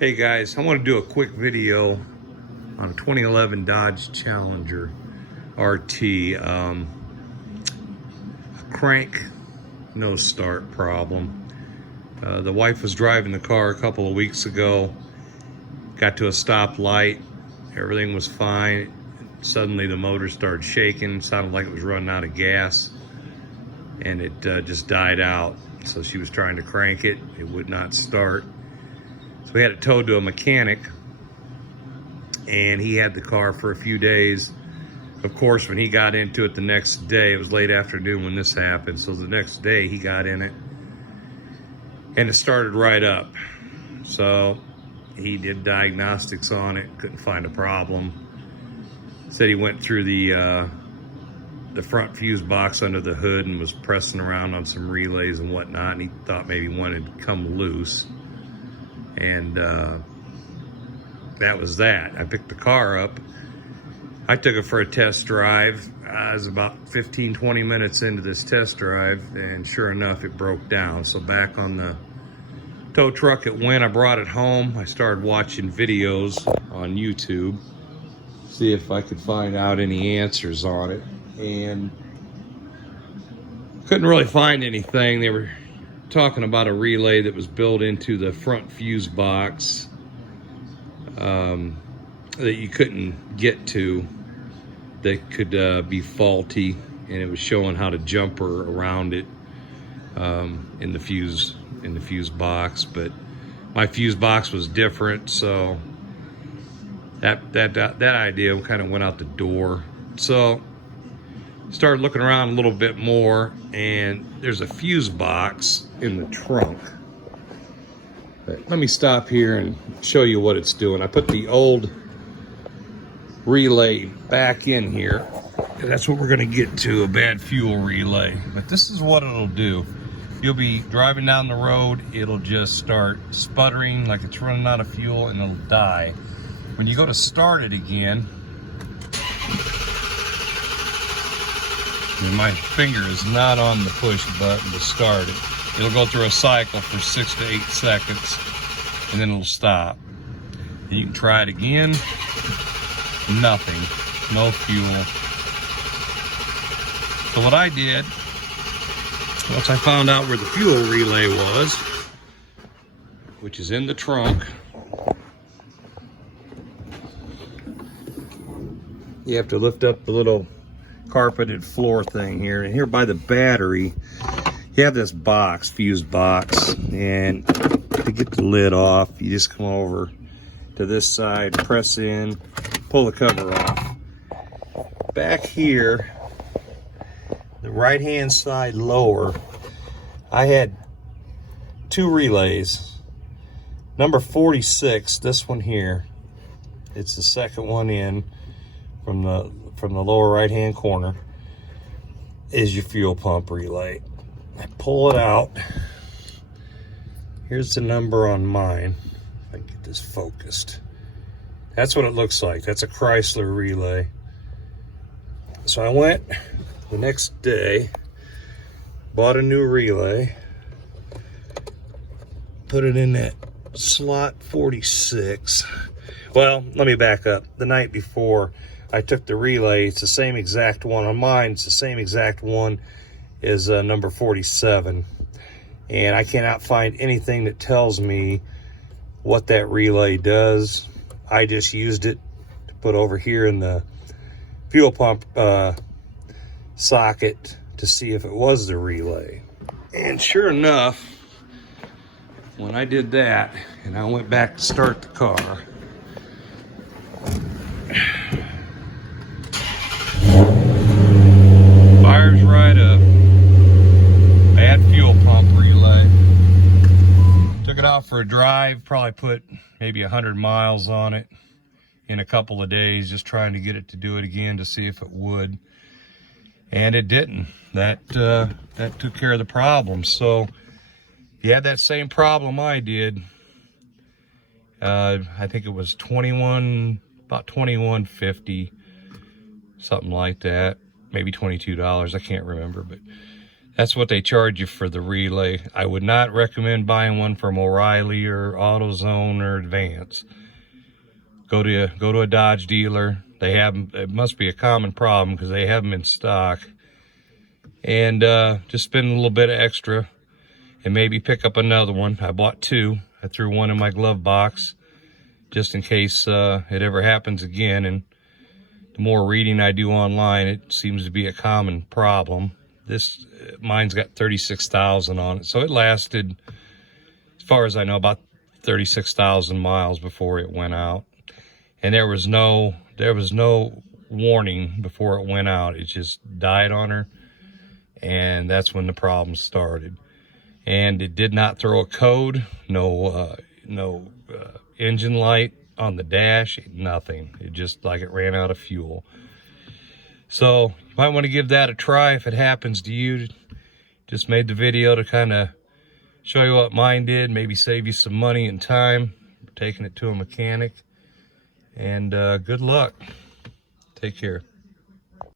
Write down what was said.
Hey guys, I want to do a quick video on a 2011 Dodge Challenger RT. Crank no start problem. The wife was driving the car a couple of weeks ago, got to a stoplight, everything was fine. Suddenly the motor started shaking, sounded like it was running out of gas, and it just died out. So she was trying to crank it, it would not start. So we had it towed to a mechanic, and he had the car for a few days. Of course, when he got into it the next day, it was late afternoon when this happened, so the next day he got in it, and it started right up. So he did diagnostics on it, couldn't find a problem. Said he went through the front fuse box under the hood and was pressing around on some relays and whatnot, and he thought maybe one had come loose. And that was that. I picked the car up. I took it for a test drive. I was about 15-20 minutes into this test drive, and sure enough, it broke down. So back on the tow truck it went. I brought it home. I started watching videos on YouTube, see if I could find out any answers on it, and couldn't really find anything. They were talking about a relay that was built into the front fuse box that you couldn't get to, that could be faulty, and it was showing how to jumper around it in the fuse box. But my fuse box was different, so that idea kind of went out the door. So started looking around a little bit more, and there's a fuse box in the trunk. But let me stop here and show you what it's doing. I put the old relay back in here, and that's what we're going to get to, a bad fuel relay. But this is what it'll do. You'll be driving down the road, it'll just start sputtering like it's running out of fuel, and it'll die. When you go to start it again, and my finger is not on the push button to start it, it'll go through a cycle for 6 to 8 seconds, and then it'll stop. And you can try it again. Nothing, no fuel. So what I did, once I found out where the fuel relay was, which is in the trunk, you have to lift up the little carpeted floor thing here, and here by the battery you have this box, fuse box, and to get the lid off you just come over to this side, press in, pull the cover off. Back here, the right hand side lower, I had 2 relays. Number 46, this one here, it's the second one in from the lower right hand corner, is your fuel pump relay. I pull it out. Here's the number on mine. If I can get this focused. That's what it looks like. That's a Chrysler relay. So I went the next day, bought a new relay, put it in that slot 46. Well, let me back up. The night before, I took the relay. It's the same exact one on mine. It's the same exact one as number 47. And I cannot find anything that tells me what that relay does. I just used it to put over here in the fuel pump socket to see if it was the relay. And sure enough, when I did that and I went back to start the car, fires right up. Bad fuel pump relay. Took it out for a drive, probably put maybe 100 miles on it in a couple of days, just trying to get it to do it again to see if it would. And it didn't. That took care of the problem. So if you had that same problem I did, I think it was about $21.50, something like that. Maybe $22, I can't remember, but That's what they charge you for the relay. I would not recommend buying one from O'Reilly or AutoZone or Advance. Go to a Dodge dealer. They have them. It must be a common problem because they have them in stock. And just spend a little bit of extra and maybe pick up another one. I bought two. I threw one in my glove box just in case it ever happens again. And the more reading I do online, it seems to be a common problem. Mine's got 36,000 on it, so it lasted, as far as I know, about 36,000 miles before it went out. And there was no warning before it went out. It just died on her, and that's when the problem started. And it did not throw a code, no engine light on the dash, nothing. It just like it ran out of fuel. So you might want to give that a try if it happens to you. Just made the video to kind of show you what mine did, maybe save you some money and time taking it to a mechanic. And good luck. Take care.